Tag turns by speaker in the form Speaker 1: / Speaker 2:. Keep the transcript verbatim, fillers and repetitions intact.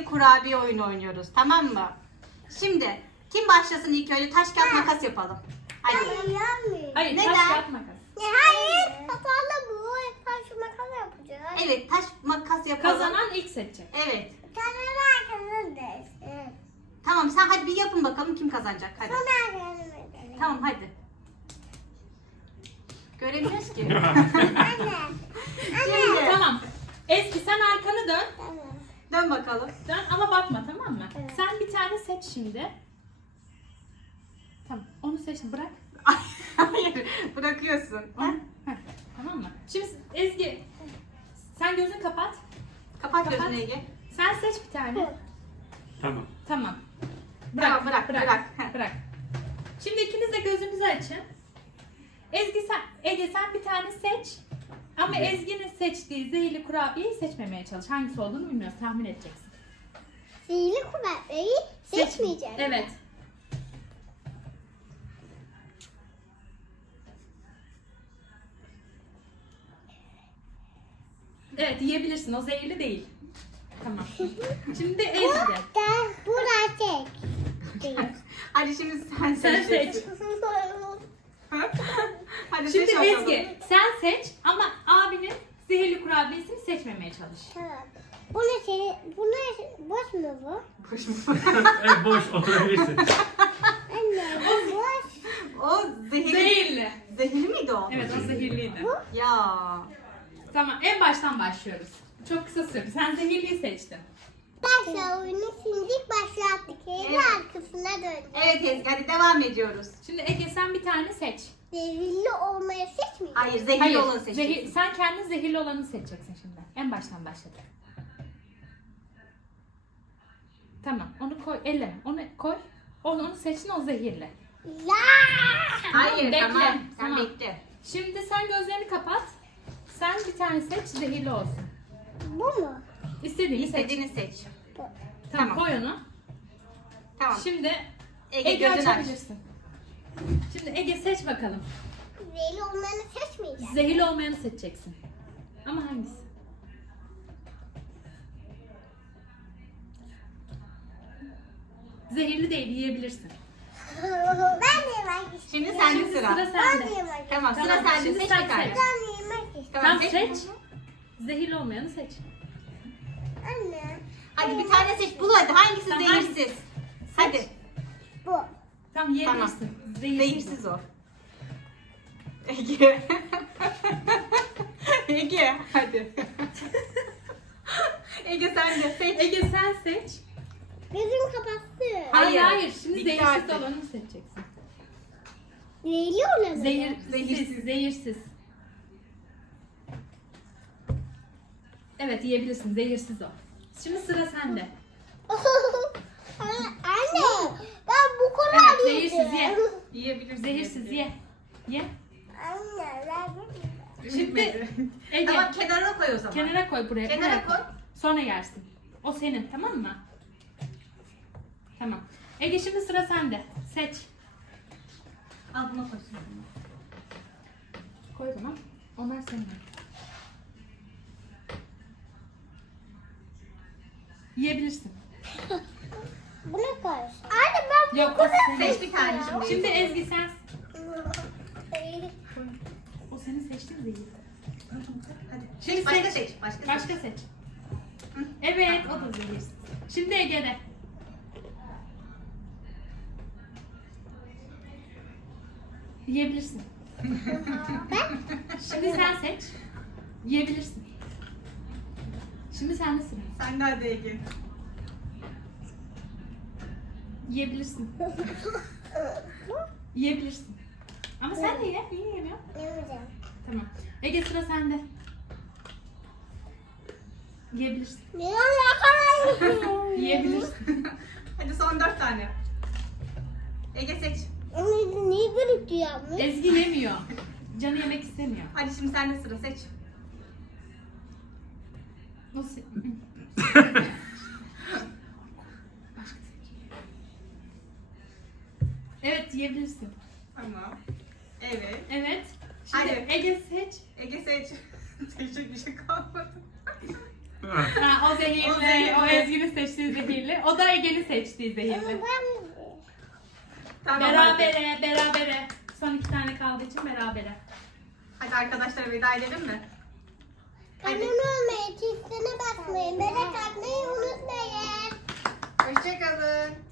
Speaker 1: kurabiye oyunu oynuyoruz. Tamam mı? Şimdi kim başlasın ilk önce? Taş kağıt makas yapalım. Hadi.
Speaker 2: Hayır,
Speaker 1: Neden?
Speaker 2: taş kağıt makas.
Speaker 3: Hayır. Hatalı bu. Taş makas yapacağız.
Speaker 1: Evet, taş makas yapalım.
Speaker 2: Kazanan ilk seçecek.
Speaker 1: Evet.
Speaker 3: Kazanan kazanır.
Speaker 1: Tamam, sen hadi bir yapın bakalım kim kazanacak. Hadi.
Speaker 3: Sonra kazanır.
Speaker 1: Tamam, hadi. Göremiyoruz ki.
Speaker 3: Anne.
Speaker 1: Şimdi
Speaker 2: Tamam. Ezgi sen arkanı dön.
Speaker 3: Tamam.
Speaker 1: dön bakalım.
Speaker 2: Dön ama bakma, tamam mı?
Speaker 3: Evet.
Speaker 2: Sen bir tane seç şimdi. Tamam. Onu seç, bırak.
Speaker 1: Hayır, bırakıyorsun.
Speaker 2: Onu. Heh, tamam mı? Şimdi Ezgi sen gözünü kapat.
Speaker 1: Kapat
Speaker 2: Kapat.
Speaker 1: gözünü Ege.
Speaker 2: Sen seç bir tane.
Speaker 4: Tamam.
Speaker 2: Tamam.
Speaker 1: Tamam, bırak,
Speaker 2: bırak.
Speaker 1: bırak. Heh.
Speaker 2: Bırak. Şimdi ikiniz de gözünüzü açın. Ezgi sen, Ege sen bir tane seç. Ama
Speaker 4: Evet.
Speaker 2: Ezgi'nin seçtiği zehirli kurabiyeyi seçmemeye çalış. Hangisi olduğunu bilmiyoruz. Tahmin edeceksin.
Speaker 3: Sihirli kuvvetleri
Speaker 2: Seç-
Speaker 3: seçmeyeceğim.
Speaker 2: Evet. Evet, yiyebilirsin. O zehirli değil. Tamam. Şimdi Ezgi.
Speaker 3: Ben burada çek.
Speaker 1: Hadi şimdi sen
Speaker 2: Sen
Speaker 1: seç.
Speaker 2: seç.
Speaker 1: Hadi
Speaker 2: Şimdi
Speaker 1: seç bakalım.
Speaker 2: Ezgi sen seç ama abinin zehirli kurabiyesini seçmemeye çalış.
Speaker 3: Tamam. Bu ne şey? Bu ne? Boş mu bu?
Speaker 1: Boş mu?
Speaker 4: Evet, boş oturabilirsin.
Speaker 3: Anne bu boş.
Speaker 1: O zehirli.
Speaker 2: Zehirli.
Speaker 1: Zehirli miydi o?
Speaker 2: Evet, o zehirliydi.
Speaker 1: Ya.
Speaker 2: Tamam, en baştan başlıyoruz. Çok kısa sürdü. Sen zehirliyi seçtin.
Speaker 3: Başla oyunu şimdi başlattık. Eli
Speaker 1: Evet.
Speaker 3: arkasına döndü.
Speaker 1: Evet Ezgi, hadi devam ediyoruz.
Speaker 2: Şimdi Ege sen bir tane seç.
Speaker 3: Zehirli olmayı seçmeyeceğim.
Speaker 1: Hayır, zehirli
Speaker 2: Hayır,
Speaker 1: olanı seçeceksin.
Speaker 2: zehir, sen kendin zehirli olanı seçeceksin şimdi. En baştan başladık. Tamam, onu koy, elleme. Onu koy. Onu, onu seçtin, o zehirli.
Speaker 3: Ya.
Speaker 1: Hayır,
Speaker 2: bekle,
Speaker 1: tamam. Sen
Speaker 2: tamam.
Speaker 1: bekle.
Speaker 2: Şimdi sen gözlerini kapat. Sen bir tane seç, zehirli olsun.
Speaker 3: Bu mu?
Speaker 2: İstediğini seç.
Speaker 1: İstediğini seç.
Speaker 3: Bu.
Speaker 2: Tamam,
Speaker 1: Tamam.
Speaker 2: koy onu.
Speaker 1: Tamam.
Speaker 2: Şimdi
Speaker 1: Ege,
Speaker 2: Ege
Speaker 1: gözünü aç.
Speaker 2: açabilirsin. Şimdi Ege seç bakalım.
Speaker 3: Zehirli olmayanı seçmeyeceğim.
Speaker 2: Zehirli olmayanı seçeceksin. Ama hangisi?
Speaker 1: Zehirli değil, yiyebilirsin.
Speaker 3: Ben de yemek istiyorum.
Speaker 1: Şimdi sende
Speaker 2: Şimdi
Speaker 1: sıra.
Speaker 2: sıra
Speaker 3: Ben de
Speaker 2: sende.
Speaker 3: yemek istiyorum.
Speaker 1: Tamam, sıra
Speaker 2: Tamam,
Speaker 1: sende.
Speaker 2: şimdi
Speaker 1: Seç
Speaker 2: sen
Speaker 1: bir tane.
Speaker 2: seç.
Speaker 3: Ben de yemek istiyorum.
Speaker 1: Tamam,
Speaker 2: Tam
Speaker 1: seç.
Speaker 2: seç. Zehirli olmayanı seç.
Speaker 3: Anne.
Speaker 1: Hadi bir tane seç. Bul hadi. Hangisi
Speaker 2: Tamam.
Speaker 1: zehirsiz? Hadi.
Speaker 3: Bu.
Speaker 2: Tam yiyebilirsin. Zehirsiz.
Speaker 1: Zehirsiz o. Ege. Ege, hadi. Ege sen de seç.
Speaker 2: Ege sen seç.
Speaker 3: Gözüm kapattı.
Speaker 2: Hayır
Speaker 1: Hayır.
Speaker 2: hayır. Şimdi
Speaker 1: Bitti
Speaker 2: zehirsiz
Speaker 1: artık.
Speaker 2: olanı seçeceksin.
Speaker 3: Zehirli olanı.
Speaker 2: Zehir,
Speaker 1: Zehirsiz.
Speaker 2: zehirsiz. Zehirsiz. Evet yiyebilirsin. Zehirsiz o. Şimdi sıra sende.
Speaker 3: Anne. Ben bu kadar
Speaker 2: Evet,
Speaker 3: yedim.
Speaker 2: zehirsiz ye.
Speaker 1: Yiyebilirsin.
Speaker 2: Zehirsiz ye. Ye.
Speaker 3: Anne ben
Speaker 2: Şimdi Ege
Speaker 1: Tamam, kenara koy o zaman.
Speaker 2: kenara koy buraya.
Speaker 1: Kenara
Speaker 2: buraya
Speaker 1: koy.
Speaker 2: Sonra yersin. O senin, tamam mı? Tamam. Ege şimdi sıra sende. Seç.
Speaker 1: Al buna koy.
Speaker 2: Koy o zaman. Onlar senin. Yiyebilirsin.
Speaker 3: Bu ne karşı? Anne ben
Speaker 2: Yok o senin.
Speaker 1: Seç bir tane şimdi.
Speaker 2: Şimdi Ezgi sen.
Speaker 3: Zehirli.
Speaker 2: O senin seçtiğin zehir.
Speaker 1: Hadi.
Speaker 2: Şimdi
Speaker 1: Seç, başka
Speaker 2: seç.
Speaker 1: seç. Başka,
Speaker 2: Başka
Speaker 1: seç.
Speaker 2: seç. Evet o da zehirsiz. Şimdi Ege'de. Yiyebilirsin. Şimdi sen seç. Yiyebilirsin. Şimdi sende sıra.
Speaker 1: Sen de hadi Ege.
Speaker 2: Yiyebilirsin. Yiyebilirsin. Ama sen de ye. Niye yemiyorsun?
Speaker 3: Yemeyeceğim.
Speaker 2: Tamam. Ege sıra sende. Yiyebilirsin.
Speaker 3: Niye yakalayın?
Speaker 2: Yiyebilirsin.
Speaker 1: Hadi son dört tane. Ege seç.
Speaker 3: Anne niye gülüp yapmış?
Speaker 2: Ezgi yemiyor. Canı yemek istemiyor.
Speaker 1: Hadi şimdi sende sıra seç.
Speaker 2: Nasıl? Evet yiyebilirsin.
Speaker 1: Tamam. Evet.
Speaker 2: Evet. Şimdi
Speaker 1: Hadi.
Speaker 2: Ege seç.
Speaker 1: Ege seç. Seçecek bir şey kalmadı.
Speaker 2: Ha, o zehirli,
Speaker 1: O zehirli.
Speaker 2: o Ezgi'nin seçtiği zehirli. O da Ege'nin seçtiği zehirli.
Speaker 3: Ben
Speaker 1: Tamam, hadi.
Speaker 2: Berabere, berabere. Son iki tane kaldığı için berabere.
Speaker 1: Hadi arkadaşlara veda edelim mi? Hadi.
Speaker 3: kanal olmayı, çiftine bakmayı, melek atmayı unutmayın.
Speaker 1: Hoşçakalın.